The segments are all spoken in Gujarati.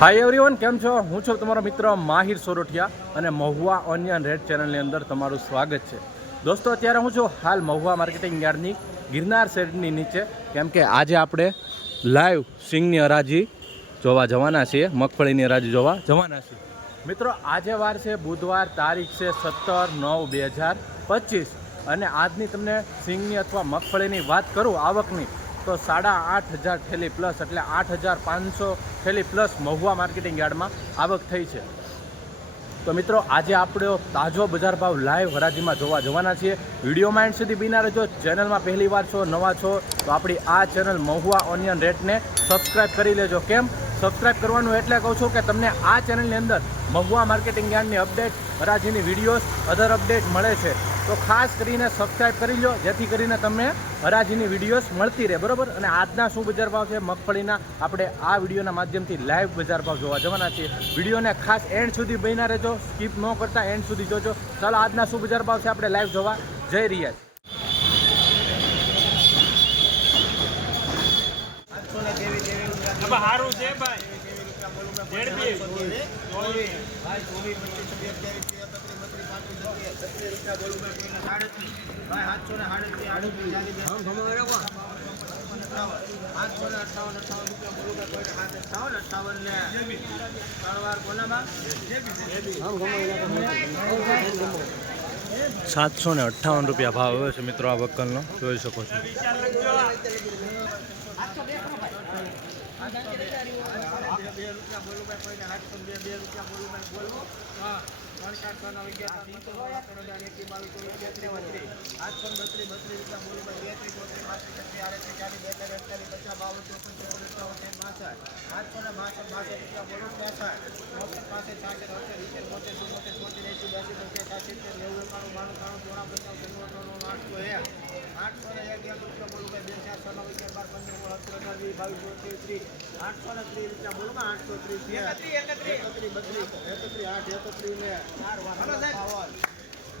હાય એવરીવન કેમ છો? હું છું તમારો મિત્ર માહિર સોરઠિયા અને મહુવા ઓનિયન રેડ ચેનલની અંદર તમારું સ્વાગત છે. દોસ્તો, અત્યારે હું છું હાલ મહુવા માર્કેટિંગ યાર્ડની ગિરનાર શેડની નીચે. કેમ કે આજે આપણે લાઈવ સિંગની હરાજી જોવા જવાના છીએ, મગફળીની હરાજી જોવા જવાના છીએ. મિત્રો, આજે વાર છે, બુધવાર તારીખ છે સત્તર નવ બે હજાર પચીસ. અને આજની તમને સિંગની અથવા મગફળીની વાત કરું, આવકની. તો સાડા આઠ હજાર થેલી પ્લસ એટલે આઠ હજાર પાંચસો થેલી પ્લસ મહુવા માર્કેટિંગ યાર્ડમાં આવક થઈ છે. તો મિત્રો, આજે આપણે તાજો બજાર ભાવ લાઈવ હરાજીમાં જોવા જવાના છીએ. વિડીયોમાં એન્ડ સુધી બિના રહેજો. ચેનલમાં પહેલી વાર છો, નવા છો, તો આપણી આ ચેનલ મહુવા ઓનિયન રેટને સબસ્ક્રાઈબ કરી લેજો. કેમ? સબસ્ક્રાઈબ કરવાનું એટલે કહું છું કે તમને આ ચેનલની અંદર મહુવા માર્કેટિંગ યાર્ડની અપડેટ હરાજીની વિડીયોઝ અધર અપડેટ મળે છે. તો ખાસ કરીને સબસ્ક્રાઈબ કરી લો જેથી કરીને તમને હરાજીની વિડીયોઝ મળતી રહે, બરાબર? અને આજના શું બજાર ભાવ છે? મગફળીના. આપણે આ વિડીયોના માધ્યમથી લાઈવ બજાર ભાવ જોવા જવાના છીએ. વિડીયોને ખાસ એન્ડ સુધી બન્યા રહેજો. સ્કીપ ન કરતા એન્ડ સુધી જોજો. ચાલો, આજના શું બજાર ભાવ છે? આપણે લાઈવ જોવા જઈ રહ્યા છીએ. સારું છે ભાઈ. સાતસો ને અઠ્ઠાવન રૂપિયા ભાવ આવે છે મિત્રો આ વક્કલનો. જોઈ શકો છો. આઠસો ને બે રૂપિયા બોલો આઠસો ત્રીસ એકત્રીસ બત્રીસ એકત્રીસ આઠ એકત્રીસ ને આઠસો ને એકત્રીસ રૂપિયા ભાવ આવે છે મિત્રો આ વકલનો જોઈ શકો છો ભાઈ આઠસો એકત્રીસ ભાઈ બાવન પંચાવન ત્રેપન પંચાવન પંચાવન છપ્પન અઠાવન અઠાવન એકસો બાસઠ પાસઠ છાસઠ અડસઠ ઇત્તેર એકોતેર બોતેર તોતેર એસી એસી પચાસ સિત્તેર નેવું ઓગણચાલીસ નંબર ઓગણી ઓગણી પચીસ રૂપિયા બોલો ભાઈ આઠસો ને પચીસ રૂપિયા બોલો ભાઈ છવ્વીસ હા છવ્વીસ અઠ્યાવીસ અઠ્યાવીસ ઓગણત્રીસ ત્રીસ ત્રીસ રૂપિયા બોલો ભાઈ કોઈને આઠસો ત્રીસ એકત્રીસ એકત્રીસ બત્રીસ તેત્રીસ ચોત્રીસ પાંત્રીસ છત્રીસ આડત્રીસ આડત્રીસ ઓગણચાલીસ ચાલીસ ચાલીસ રૂપિયા આઠ ચાલીસ ને બાબો બોલ્યો નહીં ના ના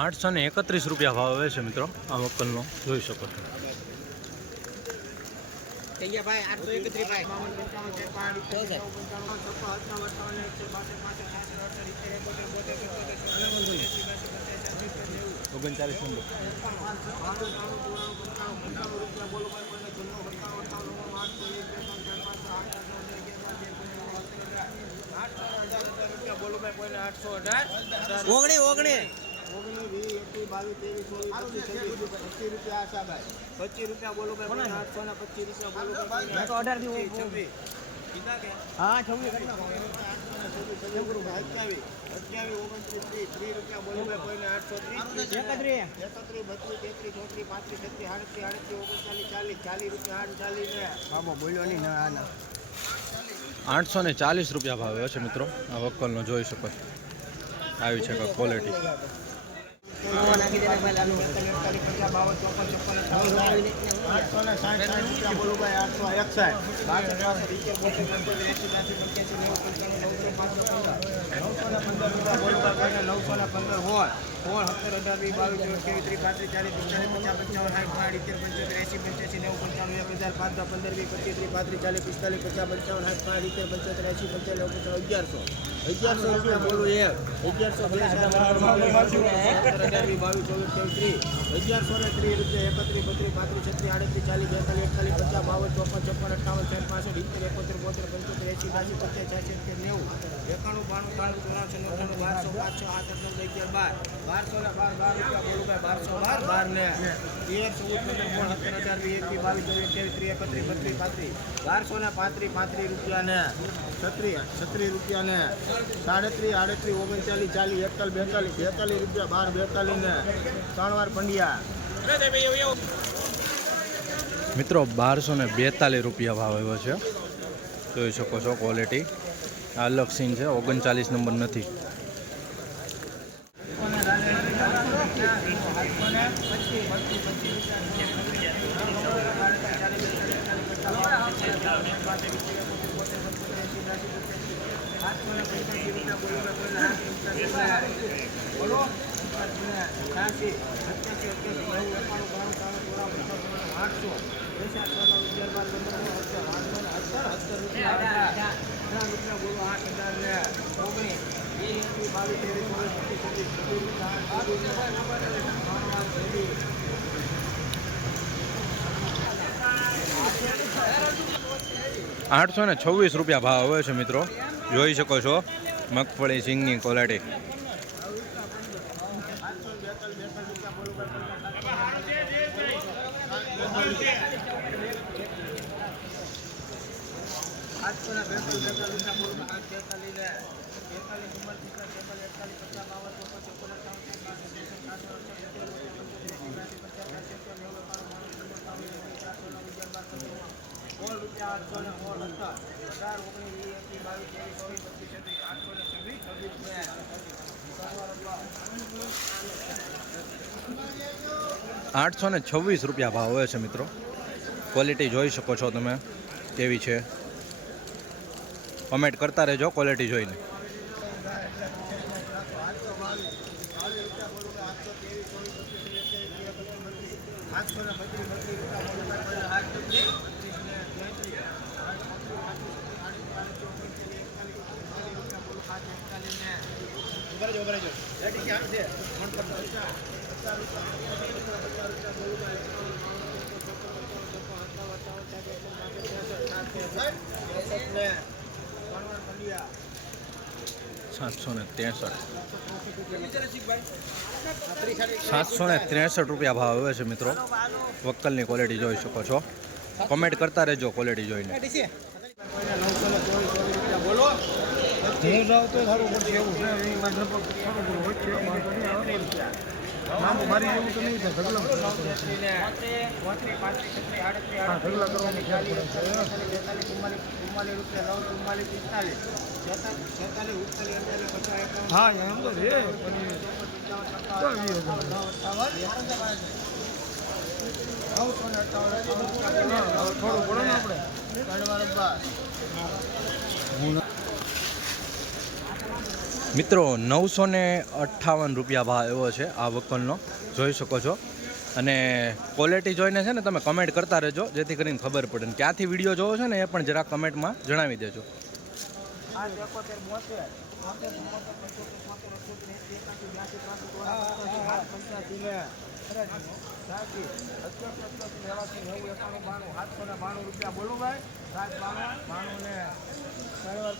આઠસો ને ચાલીસ રૂપિયા ભાવ આવે છે મિત્રો, આ વકલનો જોઈ શકો છો. આવી છે ક્વોલિટી આઠસો ને સાઠ સાઠ રૂપિયા બોલું પચીસ આઠસો બોલો બાસઠ ત્રાસઠ સિત્તેર બોતેર પંચોતેર એંસી ત્યાંસી પંચ્યાસી નેવું પંચાણું નવસો પાંચસો પંદર નવસો ને પંદર રૂપિયા આવી છે કોઈને નવસો ને પંદર હોળ હોળ સત્તર અઢાર વીસ બાવીસ ચોવીસ ત્રેવીસ ત્રીસ, પાંત્રીસ, ચાલીસ, પિસ્તાલીસ, પચાસ, પંચાવન, સાઠ પાંચ ઇત્તેર પંચોતેર એંસી પંચ્યાસી, નેવું પંચાવન એક હજાર પાંચ પંદર વીસ પચીસ ત્રીસ પાંત્રીસ, ચાલીસ, પિસ્તાલીસ, પચાસ, પંચાવન, સાઠ પાંચ ઇત્તેર પંચોતેર એંસી પંચાવન પંચાવન અગિયારસો. અગિયારસો રૂપિયા બોલું એક અગિયારસો બાવીસ ચોવીસ ત્રીસ. અગિયારસો ને ત્રીસ રૂપિયા એકત્રીસ, બત્રીસ, પાંત્રીસ, છત્રીસ, આડત્રીસ, ચાલીસ, બેતાલીસ, એકતાલીસ પચાસ બાવન, ચોપન ચોપન અઠ્ઠાવન સાઠ પાસઠ ઇત્તેર એકોતેર, બોતેર, પંચોતેર એસી બાસી પચાસ છાસઠ કે નેવું. એકાણું, બાણું ત્રાણું ત્રણસો નવ્વાણું બારસો, પાંચસો આઠ આઠ અગિયાર, બાર. બારસો ને બાર બાર રૂપિયા બોલું ભાઈ, બારસો બાર બાર ને તેર, ચૌદ, પંદર, સોળ, સત્તર હજાર વીસ એકથી બાવીસ ચોવીસ ત્રેવીસ ત્રીસ એકત્રીસ, બત્રીસ, પાંત્રીસ. બારસો ને પાંત્રીસ પાંત્રીસ રૂપિયા ને છત્રીસ છત્રીસ રૂપિયા ને સાડત્રીસ, આડત્રીસ, ઓગણચાલીસ, ચાલીસ, એકતાલીસ, બેતાલીસ બેતાલીસ રૂપિયા, બાર, બેતાલીસ ને ત્રણ વાર પંડ્યા. મિત્રો બારસો ને બેતાલીસ રૂપિયા ભાવ આવ્યો છે. જોઈ શકો છો ક્વોલિટી આ અલગ સીન છે, ઓગણચાલીસ નંબર નથી બોલો છ્યાસી સત્યાસી અઠ્યાસી નેવું એકાણું બાણું ત્રાણું ચોરાણું પંચાણું આઠસો એસી આઠસો નવ અગિયાર બાર પંદર સોળ સત્તર આઠસો ને સત્તર સત્તર રૂપિયા અઢાર રૂપિયા બોલો આઠ હજાર ને ઓગણીસ વીસ એકવીસ બાવીસ ત્રેવીસ આઠસો ને છવ્વીસ રૂપિયા ભાવ આવે છે મિત્રો. જોઈ શકો છો મગફળી સિંગની ક્વોલિટી આઠસો ને બેતાલીસ બેતાલીસ રૂપિયા બોલો આઠ તેતાલીસ ને આઠસો ને છવ્વીસ આઠસો ને છવ્વીસ રૂપિયા ભાવ હોય છે મિત્રો. ક્વોલિટી જોઈ શકો છો તમે કેવી છે. કમેન્ટ કરતા રહેજો ક્વોલિટી જોઈને આઠસો ને બત્રીસ બત્રીસ રૂપિયા આઠ બત્રીસ સાતસો ને ત્રેસઠ. સાતસો ને ત્રેસઠ રૂપિયા ભાવ આવે છે મિત્રો. વક્કલની ક્વોલિટી જોઈ શકો છો. કોમેન્ટ કરતા રહેજો ક્વોલિટી જોઈને બોલો હું જાઉં તો સારું પડશે એવું છે. એ મારે લગભગ સારું પડે વચ્ચે વાંધો નહીં આવે નામ મારી જેવું તો નહીં થાય ઢગલા હા, ઢગલા કરવાની ખ્યાલ પડે હા એમ તો છે પણ થોડું પડે ને આપણે. મિત્રો નવસો ને અઠ્ઠાવન રૂપિયા ભાવ એવો છે આ વકલનો. જોઈ શકો છો. અને ક્વોલિટી જોઈને છે ને તમે કમેન્ટ કરતા રહેજો, જેથી કરીને ખબર પડે. ક્યાંથી વીડિયો જોવો છો ને એ પણ જરા કમેન્ટમાં જણાવી દેજો.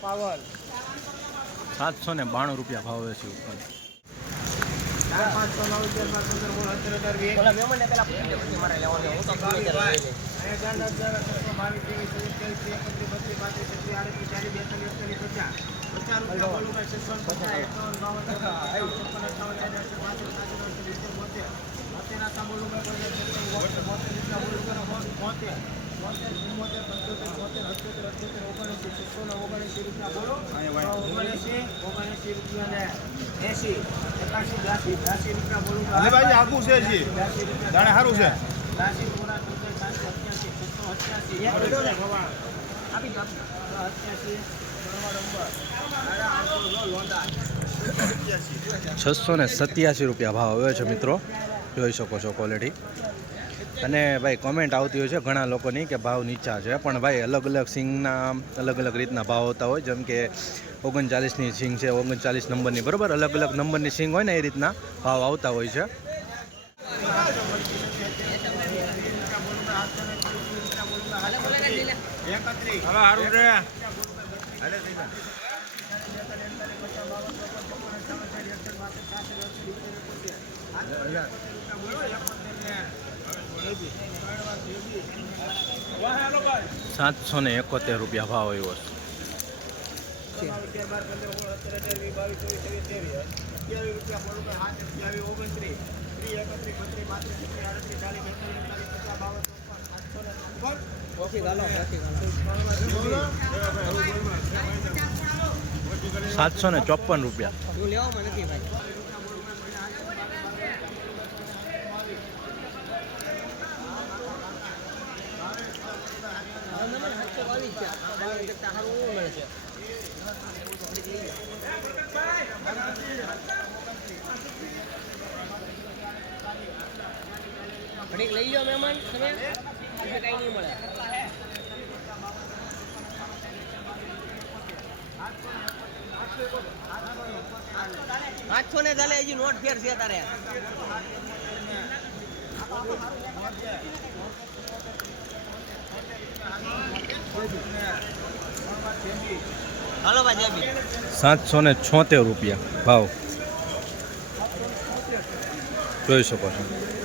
પાવર ચોપન ને બાણું રૂપિયા બોલું ભાઈ બોતેર સારું છે છસો ને લોંડા છસો ને સત્યાસી રૂપિયા ભાવ આવ્યો છે મિત્રો. જોઈ શકો છો ક્વોલિટી અને ભાઈ કોમેન્ટ આવતી હોય છે ઘણા લોકોની કે ભાવ નીચા છે. પણ ભાઈ અલગ અલગ સિંગના અલગ અલગ રીતના ભાવ હોતા હોય. જેમ કે ઓગણચાલીસની સિંગ છે ઓગણચાલીસ નંબરની. બરાબર? અલગ અલગ નંબરની સિંગ હોય ને એ રીતના ભાવ આવતા હોય છે. એકત્રીસ હવે સારું છે સાતસો ને એકોતેર રૂપિયા ભાવ આવ્યો છે. ને ચોપન રૂપિયા. લેવામાં નથી વીસ બાવીસ ચોવીસ ત્રેવીસ ત્રેવીસ અઠ્યાવીસ રૂપિયા બોલું ભાઈ સાત અઠ્યાવીસ ઓગણત્રીસ ત્રીસ એકત્રીસ બત્રીસ પાંત્રીસ છત્રીસ આડત્રીસ ચાલીસ બેતાલીસ એકતાલીસ પચાસ બાવન ચોપન આઠસો ને ત્રેપન સાતસો ને ચોપન રૂપિયા ઘડીક લઈ જાઓ મહેમાન તમે. એટલે કઈ નહીં મળે. આઠસો ને ચાલે, હજી નોટ ફેર છે તારે. હાલો ભાઈ જબી સાતસો ને છોતેર રૂપિયા. ભાવ. જોઈ શકો છો.